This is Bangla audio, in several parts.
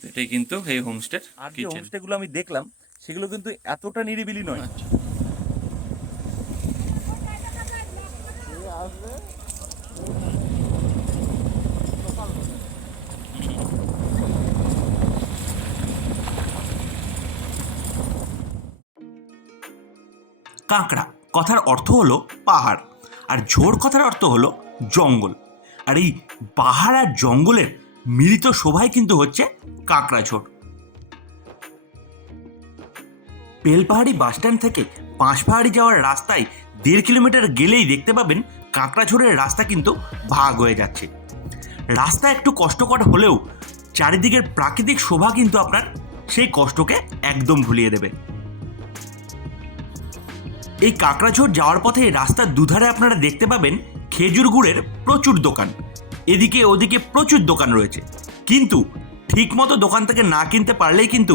এটাই কিন্তু এই হোমস্টের আর যে হোমস্টেগুলো আমি দেখলাম সেগুলো কিন্তু এতটা নিরিবিলি নয়। আচ্ছা। কাঁকড়া কথার অর্থ হলো পাহাড়। আর ঝোড় কথার অর্থ হলো জঙ্গল। আর এই পাহাড় আর জঙ্গলের মিলিত শোভাই কিন্তু হচ্ছে কাঁকড়া ঝোড় বেলপাহাড়ি বাসস্ট্যান্ড থেকে পাঁচপাহাড়ি যাওয়ার রাস্তায় দেড় কিলোমিটার গেলেই দেখতে পাবেন কাঁকড়াঝোড়ের রাস্তা কিন্তু ভাগ হয়ে যাচ্ছে। রাস্তা একটু কষ্টকর হলেও চারিদিকের প্রাকৃতিক শোভা কিন্তু আপনার সেই কষ্টকে একদম ভুলিয়ে দেবে। এই কাকড়াঝোড় যাওয়ার পথে রাস্তার দুধারে আপনারা দেখতে পাবেন খেজুর গুড়ের প্রচুর দোকান। এদিকে ওদিকে প্রচুর দোকান রয়েছে। কিন্তু ঠিকমতো দোকান থেকে না কিনতে পারলেই কিন্তু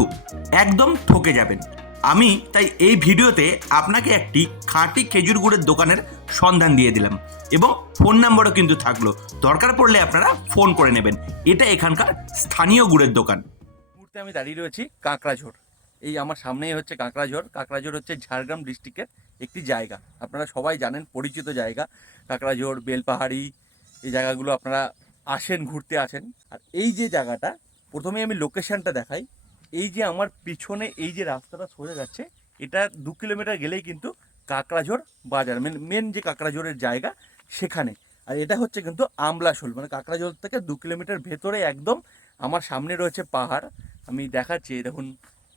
একদম ঠকে যাবেন। আমি তাই এই ভিডিওতে আপনাকে একটি খাঁটি খেজুর গুড়ের দোকানের সন্ধান দিয়ে দিলাম এবং ফোন নাম্বারও কিন্তু থাকল। দরকার পড়লে আপনারা ফোন করে নেবেন। এটা এখানকার স্থানীয় গুড়ের দোকান। মুহূর্তে আমি দাঁড়িয়ে রয়েছি কাঁকড়াঝোড় এই আমার সামনেই হচ্ছে কাঁকড়াঝোড় কাঁকড়াঝোড় হচ্ছে ঝাড়গ্রাম ডিস্ট্রিক্টের একটি জায়গা। আপনারা সবাই জানেন, পরিচিত জায়গা। কাঁকড়াঝোড় বেলপাহাড়ি, এই জায়গাগুলো আপনারা আসেন, ঘুরতে আসেন। আর এই যে জায়গাটা, প্রথমে আমি লোকেশনটা দেখাই। এই যে আমার পিছনে এই যে রাস্তাটা সোজা যাচ্ছে, এটা দু কিলোমিটার গেলেই কিন্তু কাঁকড়াঝোড় বাজার মেন মেন যে কাঁকড়াঝোড়ের জায়গা সেখানে। আর এটা হচ্ছে কিন্তু আমলাশোল মানে কাঁকড়াঝোড় থেকে দু কিলোমিটার ভেতরে একদম আমার সামনে রয়েছে পাহাড়। আমি দেখাচ্ছি দেখুন,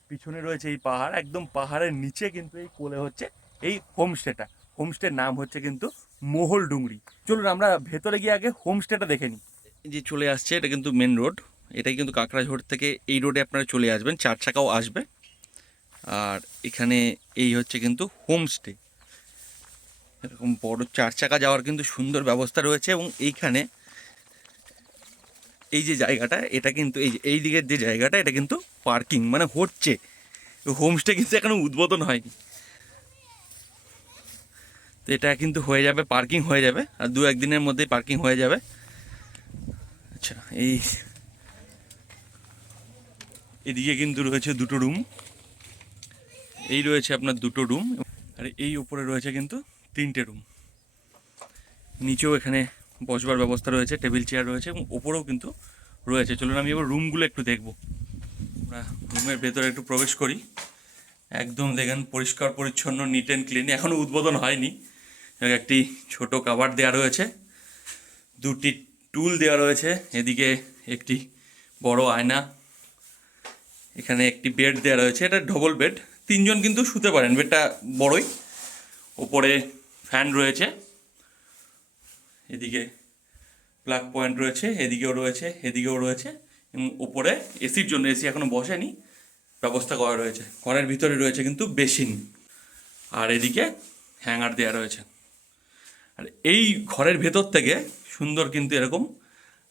পিছনে রয়েছে এই পাহাড়, একদম পাহাড়ের নিচে কিন্তু এই কোলে হচ্ছে এই হোমস্টেটা। হোমস্টের নাম হচ্ছে কিন্তু মোহল ডুংরি। চলুন আমরা ভেতরে গিয়ে আগে হোমস্টেটা দেখে নিই। যে চলে আসছে, এটা কিন্তু মেন রোড এটাই কিন্তু কাঁকড়াঝোড় থেকে এই রোডে আপনারা চলে আসবেন, চার চাকাও আসবে। আর এখানে এই হচ্ছে কিন্তু হোমস্টে। এরকম বড় চার চাকা যাওয়ার কিন্তু সুন্দর ব্যবস্থা রয়েছে এবং এইখানে এই যে জায়গাটা, এটা কিন্তু এই এই দিকের যে জায়গাটা, এটা কিন্তু পার্কিং মানে হচ্ছে। হোমস্টে কিন্তু এখনও উদ্বোধন হয়নি। তো এটা কিন্তু হয়ে যাবে পার্কিং হয়ে যাবে, আর দু একদিনের মধ্যেই পার্কিং হয়ে যাবে। আচ্ছা এই এদিকে কিন্তু রয়েছে দুটো রুম এই রয়েছে আপনার দুটো রুম আর এই উপরে রয়েছে কিন্তু তিনটে রুম নিচেও এখানে বসবার ব্যবস্থা রয়েছে টেবিল চেয়ার রয়েছে, এবং ওপরেও কিন্তু রয়েছে। চলুন আমি এবার রুমগুলো একটু দেখব। আমরা রুমের ভেতরে একটু প্রবেশ করি। একদম দেখেন পরিষ্কার, পরিচ্ছন্ন নিট অ্যান্ড ক্লিন এখনও উদ্বোধন হয়নি। একটি ছোট কাভার দেওয়া রয়েছে। দুটি টুল দেওয়া রয়েছে। এদিকে একটি বড় আয়না, এখানে একটি বেড দেওয়া রয়েছে। এটা ডবল বেড তিনজন কিন্তু শুতে পারেন। বেডটা বড়ই। ওপরে ফ্যান রয়েছে। এদিকে প্লাগ পয়েন্ট রয়েছে। এদিকেও রয়েছে এদিকেও রয়েছে। এবং ওপরে এসির জন্য এসি এখনও বসেনি। ব্যবস্থা করা রয়েছে। ঘরের ভিতরে রয়েছে কিন্তু বেসিন। আর এদিকে হ্যাঙ্গার দেওয়া রয়েছে। আর এই ঘরের ভেতর থেকে সুন্দর কিন্তু এরকম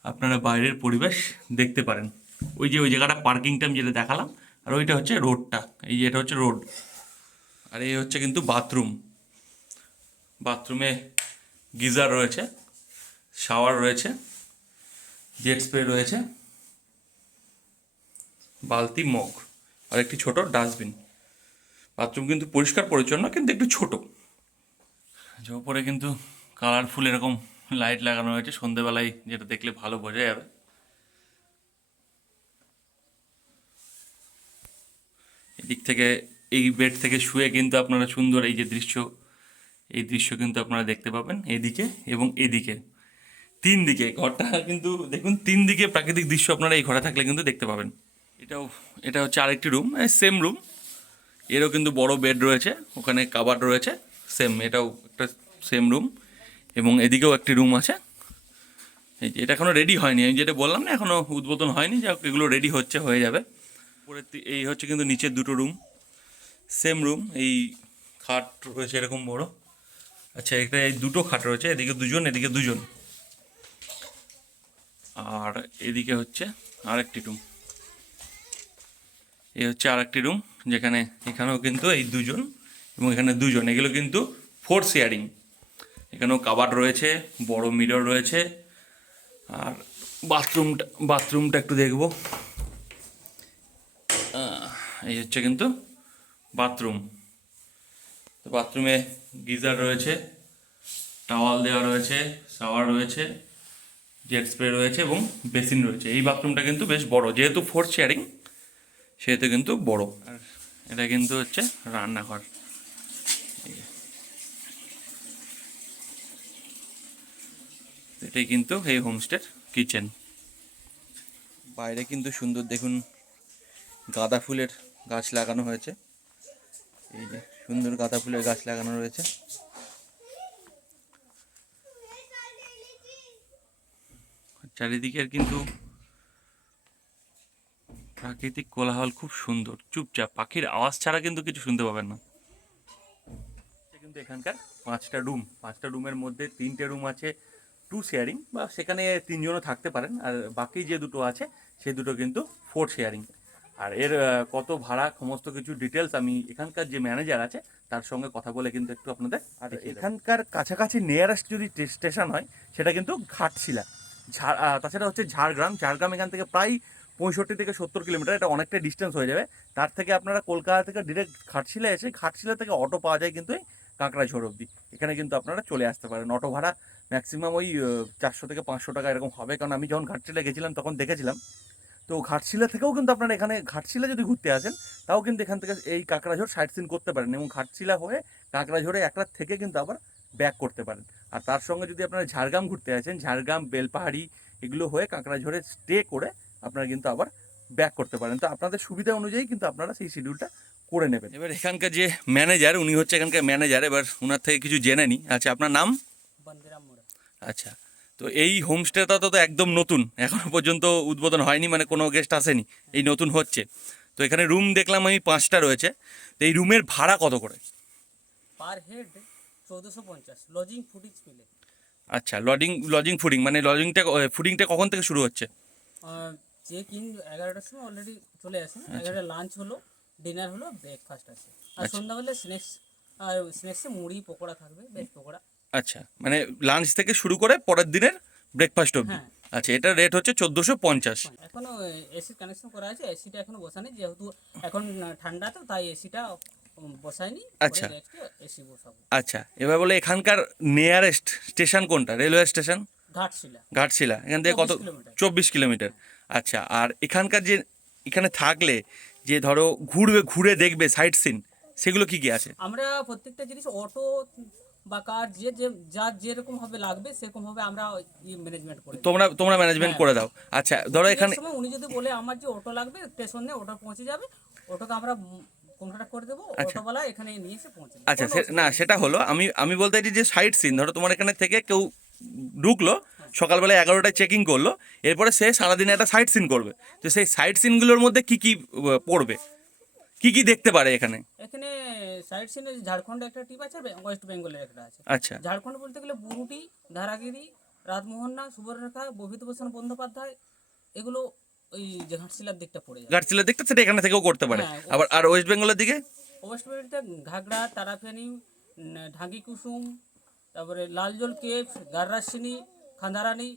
আপনারা বাইরের পরিবেশ দেখতে পারেন। ওই যে ওই জায়গাটা পার্কিং টাইম যেটা দেখালাম, আর ওইটা হচ্ছে রোডটা। এই যে এটা হচ্ছে রোড। আর এই হচ্ছে কিন্তু বাথরুম। বাথরুমে গিজার রয়েছে, শাওয়ার রয়েছে, জেট স্প্রে রয়েছে, বালতি, মগ, আর একটি ছোট ডাস্টবিন। বাথরুম কিন্তু পরিষ্কার পরিচ্ছন্ন, কিন্তু একটু ছোটো। যে ওপরে কিন্তু কালারফুল এরকম লাইট লাগানো হয়েছে, সন্ধেবেলায় যেটা দেখলে ভালো বোঝা যাবে। এদিক থেকে এই বেড থেকে শুয়ে কিন্তু আপনারা সুন্দর এই যে দৃশ্য, এই দৃশ্য কিন্তু আপনারা দেখতে পাবেন এদিকে এবং এদিকে। তিন দিকে, ঘরটা কিন্তু দেখুন, তিন দিকে প্রাকৃতিক দৃশ্য আপনারা এই ঘরে থাকলে কিন্তু দেখতে পাবেন। এটাও, এটা হচ্ছে আরেকটি রুম সেম রুম এরও কিন্তু বড় বেড রয়েছে, ওখানে কাবার্ড রয়েছে সেম এটাও একটা সেম রুম এবং এদিকেও একটি রুম আছে। এই যে, এটা এখনও রেডি হয়নি। আমি যেটা বললাম না এখনও উদ্বোধন হয়নি। হোক এগুলো রেডি হচ্ছে, হয়ে যাবে। তি- এই হচ্ছে কিন্তু নিচের দুটো রুম সেম রুম এই খাট রয়েছে এরকম বড়। আচ্ছা এটা এই দুটো খাট রয়েছে, এদিকে দুজন এদিকে দুজন। আর এদিকে হচ্ছে আরেকটি রুম এই হচ্ছে আরেকটি রুম যেখানে এখানেও কিন্তু এই দুজন এবং এখানে দুজন। এগুলো কিন্তু ফোর শেয়ারিং এখানেও কাবাড রয়েছে, বড় মিরর রয়েছে, আর বাথরুমটা বাথরুমটা একটু দেখব। এই হচ্ছে কিন্তু বাথরুম। তো বাথরুমে গিজার রয়েছে, টাওয়াল দেওয়া রয়েছে, শাওয়ার রয়েছে, জেট স্প্রে রয়েছে এবং বেসিন রয়েছে। এই বাথরুমটা কিন্তু বেশ বড়, যেহেতু ফোর শেয়ারিং, সেহেতু কিন্তু বড়। আর এটা কিন্তু হচ্ছে রান্নাঘর এই যে। এটাই কিন্তু এই হোমস্টের কিচেন। বাইরে কিন্তু সুন্দর দেখুন গাঁদা ফুলের গাছ লাগানো হয়েছে। এই যে সুন্দর গাঁদা ফুলের গাছ লাগানো রয়েছে। চারিদিকের কিন্তু প্রাকৃতিক কোলাহল খুব সুন্দর। চুপচাপ পাখির আওয়াজ ছাড়া কিন্তু কিছু শুনতে পাবেন না। কিন্তু এখানকার পাঁচটা রুম পাঁচটা রুমের মধ্যে তিনটে রুম আছে। টু শেয়ারিং বা সেখানে তিনজনও থাকতে পারেন আর বাকি যে দুটো আছে সে দুটো কিন্তু ফোর শেয়ারিং আর এর কত ভাড়া সমস্ত কিছু ডিটেলস আমি এখানকার যে ম্যানেজার আছে তার সঙ্গে কথা বলে কিন্তু একটু আপনাদের আর এখানকার কাছাকাছি নিয়ারেস্ট যদি স্টেশন হয় সেটা কিন্তু ঘাটশিলা। ঝাড় তাছাড়া হচ্ছে ঝাড়গ্রাম। ঝাড়গ্রাম এখান থেকে প্রায় পঁয়ষট্টি থেকে সত্তর কিলোমিটার এটা অনেকটা ডিস্টেন্স হয়ে যাবে। তার থেকে আপনারা কলকাতা থেকে ডিরেক্ট ঘাটশিলা এসে ঘাটশিলা থেকে অটো পাওয়া যায় কিন্তু এই কাঁকড়াঝোড় অব্দি এখানে কিন্তু আপনারা চলে আসতে পারেন। অটো ভাড়া ম্যাক্সিমাম ওই চারশো থেকে পাঁচশো টাকা এরকম হবে। কারণ আমি যখন ঘাটশিলা গেছিলাম তখন দেখেছিলাম। তো ঘাটশিলা থেকেও কিন্তু আপনারা এখানে ঘাটশিলা যদি ঘুরতে আসেন তাও কিন্তু এখান থেকে এই কাঁকড়াঝোড় সাইট সিন করতে পারেন এবং ঘাটশিলা হয়ে কাঁকড়াঝোড়ে এক রাত থেকে কিন্তু আবার ব্যাক করতে পারেন। আর তার সঙ্গে যদি আপনারা ঝাড়গ্রাম ঘুরতে আসেন ঝাড়গ্রাম বেলপাহাড়ি এগুলো হয়ে কাঁকড়াঝোড়ে স্টে করে আপনারা কিন্তু আবার ব্যাক করতে পারেন। তো আপনাদের সুবিধা অনুযায়ী কিন্তু আপনারা সেই শিডিউলটা করে নেবেন। এবার এখানকার যে ম্যানেজার উনি হচ্ছে এখানকার ম্যানেজার এবার ওনার থেকে কিছু জেনে নিই। আচ্ছা আপনার নাম? বন্দিরাম আচ্ছা। তো এই হোমস্টেটা তো তো একদম নতুন। এখনও পর্যন্ত উদ্বোধন হয়নি মানে কোনো গেস্ট আসেনি। এই নতুন হচ্ছে। তো এখানে রুম দেখলাম আমি পাঁচটা রয়েছে। তো এই রুমের ভাড়া কত করে? পার হেড চৌদ্দশো পঞ্চাশ। লজিং ফুডিজ মিলে। আচ্ছা লজিং লজিং ফুডিং মানে লজিংটা ফুডিংটা কখন থেকে শুরু হচ্ছে? চেক ইন এগারোটার সময় অলরেডি চলে আসে। এগারোটা লাঞ্চ হলো ডিনার হলো ব্রেকফাস্ট আছে। আর সন্ধ্যাবেলা স্ন্যাক্স আর স্ন্যাক্সে মুড়ি পকোড়া থাকবে ভেজ পকোড়া। আচ্ছা মানে লাঞ্চ থেকে শুরু করে পরের দিনের ব্রেকফাস্ট অবধি। হ্যাঁ। আচ্ছা এটার রেট হচ্ছে চোদ্দোশো পঞ্চাশ। এখনও এসির কানেকশন করা আছে এসিটা এখনও বসানি যেহেতু এখন ঠান্ডা তো তাই এসিটা বসায়নি। আচ্ছা। এসি বসাবো। আচ্ছা এবার বলে এখানকার নিয়ারেস্ট স্টেশন কোনটা? Railway station Ghatshila. ঘাটশিলা এখান থেকে কত? 24 কিলোমিটার। চব্বিশ কিলোমিটার। আচ্ছা আর এখানকার যে এখানে থাকলে যে ধরো ঘুরবে ঘুরে দেখবে সাইট সিন সেগুলো কি কি আছে? আমরা প্রত্যেকটা জিনিস অটো বা কার যে যে যার যেরকম ভাবে লাগবে সেরকম ভাবে আমরা ম্যানেজমেন্ট করি তোমরা তোমরা ম্যানেজমেন্ট করে দাও। আচ্ছা ধরো এখানে সময় উনি যদি বলে আমার যে অটো লাগবে স্টেশনে অটো পৌঁছে যাবে অটোকে আমরা করে দেবো অটোওয়ালা এখানে নিয়ে এসে পৌঁছে আচ্ছা না সেটা হলো আমি আমি বলতে চাইছি যে সাইট সিন ধরো তোমার এখানে থেকে কেউ ঢুকলো সকালবেলা এগারোটায় চেকিং করল এরপরে সে সারাদিনে একটা সাইট সিন করবে। তো সেই সাইট সিনগুলোর মধ্যে কি কি পড়বে? কি কি দেখতে পারে এখানে? এখানে সাইড সিনে ঝাড়খণ্ডে একটা টিপ আছে ওয়েস্ট বেঙ্গলের একটা আছে। আচ্ছা। ঝাড়খণ্ড বলতে গেলে বুরুটি ধারাগিরি রাতমোহনা সুবর্ণরেখা ববিতভূষণ বন্দ্যোপাধ্যায় এগুলো ওই যে ঘাটশিলার দিকটা পড়ে যায় ঘাটশিলা দেখতে সেটা এখানে থেকেও করতে পারে। হ্যাঁ, আবার আর ওয়েস্ট বেঙ্গলের দিকে? ওয়েস্ট বেঙ্গলটা ঘাগড়া তারাফেনি ঢাঙ্গি কুসুম তারপরে লালজল কেভ গাররাসিনী খান্দারানি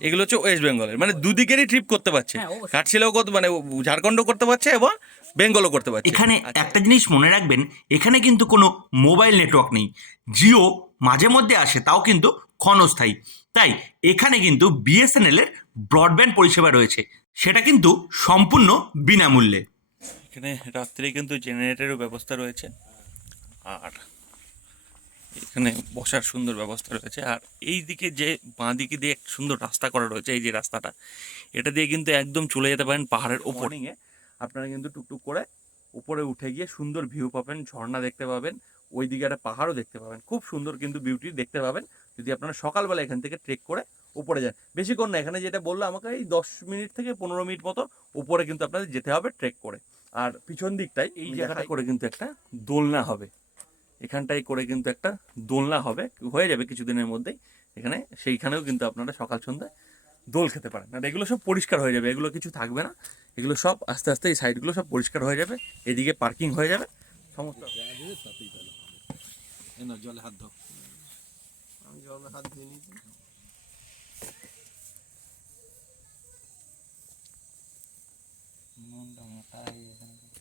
এগুলো হচ্ছে ওয়েস্ট বেঙ্গলের মানে দুদিকেরই ট্রিপ করতে পারছে। হ্যাঁ, অবশ্যই। করতে মানে ঝাড়খণ্ডও করতে পারছে এবং বেঙ্গলও করতে পারছে। এখানে একটা জিনিস মনে রাখবেন এখানে কিন্তু কোনো মোবাইল নেটওয়ার্ক নেই। জিও মাঝে মধ্যে আসে তাও কিন্তু ক্ষণস্থায়ী। তাই এখানে কিন্তু বিএসএনএল এর ব্রডব্যান্ড পরিষেবা রয়েছে। সেটা কিন্তু সম্পূর্ণ বিনামূল্যে। এখানে রাত্রে কিন্তু জেনারেটরেরও ব্যবস্থা রয়েছে। আর এখানে বসার সুন্দর ব্যবস্থা রয়েছে। আর এই দিকে যে বাঁ দিকে দিয়ে এক সুন্দর রাস্তা করা রয়েছে এই যে রাস্তাটা এটা দিয়ে কিন্তু একদম চলে যেতে পারেন পাহাড়ের ওপর মর্নিংয়ে আপনারা কিন্তু টুকটুক করে উপরে উঠে গিয়ে সুন্দর ভিউ পাবেন ঝর্ণা দেখতে পাবেন ওই দিকে একটা পাহাড়ও দেখতে পাবেন। খুব সুন্দর কিন্তু বিউটি দেখতে পাবেন যদি আপনারা সকালবেলা এখান থেকে ট্রেক করে উপরে যান। বেশিক্ষণ না এখানে যেটা বলল আমাকে এই দশ মিনিট থেকে পনেরো মিনিট মতো উপরে কিন্তু আপনাদের যেতে হবে ট্রেক করে। আর পিছন দিকটাই এই জায়গাটা করে কিন্তু একটা দোলনা হবে। এখানটাই করে কিন্তু একটা দোলনা হবে হয়ে যাবে কিছুদিনের মধ্যেই। এখানে সেইখানেও কিন্তু আপনারা সকাল সন্ধ্যায় দোল খেতে পারেন। আর এগুলো সব পরিষ্কার হয়ে যাবে এগুলো কিছু থাকবে না। এগুলো সব আস্তে আস্তে এই সাইডগুলো সব পরিষ্কার হয়ে যাবে এদিকে পার্কিং হয়ে যাবে সমস্ত। জলে হাত ধুয়ে নিয়েছি।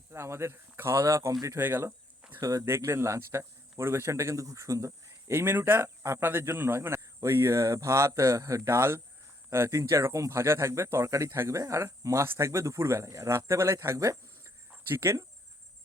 তাহলে আমাদের খাওয়া দাওয়া কমপ্লিট হয়ে গেল। তো দেখলেন লাঞ্চটা পরিবেশনটা কিন্তু খুব সুন্দর। এই মেনুটা আপনাদের জন্য নয় মানে ওই ভাত ডাল তিন চার রকম ভাজা থাকবে, তরকারি থাকবে আর মাছ থাকবে দুপুরবেলায়। আর রাত্রেবেলায় থাকবে চিকেন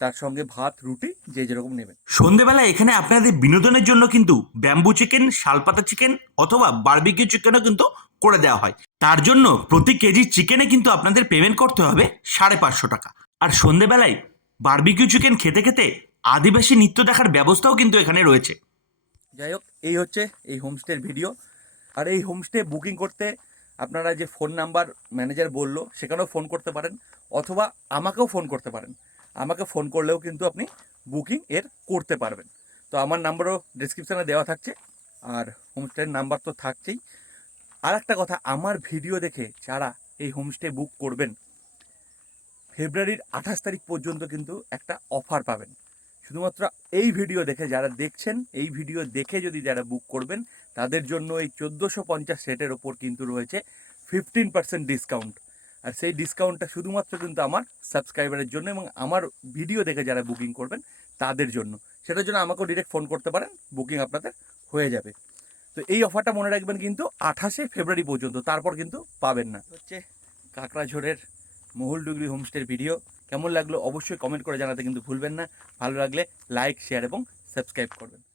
তার সঙ্গে ভাত, রুটি, যে যেরকম নেবেন। সন্ধেবেলা এখানে আপনাদের বিনোদনের জন্য কিন্তু ব্যাম্বু চিকেন শালপাতা চিকেন অথবা বারবিকিউ চিকেনও কিন্তু করে দেওয়া হয়। তার জন্য প্রতি কেজি চিকেনে কিন্তু আপনাদের পেমেন্ট করতে হবে সাড়ে পাঁচশো টাকা। আর সন্ধেবেলায় বারবিকিউ চিকেন খেতে খেতে আদিবাসী নৃত্য দেখার ব্যবস্থাও কিন্তু এখানে রয়েছে। যাই হোক এই হচ্ছে এই হোমস্টের ভিডিও আর এই হোমস্টে বুকিং করতে আপনারা যে ফোন নাম্বার ম্যানেজার বলল, সেখানেও ফোন করতে পারেন, অথবা আমাকেও ফোন করতে পারেন। আমাকে ফোন করলেও কিন্তু আপনি বুকিং এর করতে পারবেন। তো আমার নাম্বারও ডিসক্রিপশানে দেওয়া থাকছে, আর হোমস্টের নাম্বার তো থাকছেই। আর একটা কথা, আমার ভিডিও দেখে যারা এই হোমস্টে বুক করবেন, ফেব্রুয়ারির আঠাশ তারিখ পর্যন্ত কিন্তু একটা অফার পাবেন। শুধুমাত্র এই ভিডিও দেখে যারা দেখছেন এই ভিডিও দেখে যদি যারা বুক করবেন তাদের জন্য এই চোদ্দোশো পঞ্চাশ সেটের ওপর কিন্তু রয়েছে ফিফটিন পার্সেন্ট ডিসকাউন্ট আর সেই ডিসকাউন্টটা শুধুমাত্র কিন্তু আমার সাবস্ক্রাইবারের জন্য এবং আমার ভিডিও দেখে যারা বুকিং করবেন তাদের জন্য। সেটার জন্য আমাকেও ডিরেক্ট ফোন করতে পারেন বুকিং আপনাদের হয়ে যাবে। তো এই অফারটা মনে রাখবেন কিন্তু আঠাশে ফেব্রুয়ারি পর্যন্ত তারপর কিন্তু পাবেন না। হচ্ছে কাঁকড়াঝোড়ের মহুলডুগরি হোমস্টের ভিডিও কেমন লাগল অবশ্যই কমেন্ট করে জানাতে কিন্তু ভুলবেন না। ভালো লাগলে লাইক শেয়ার এবং সাবস্ক্রাইব করবেন।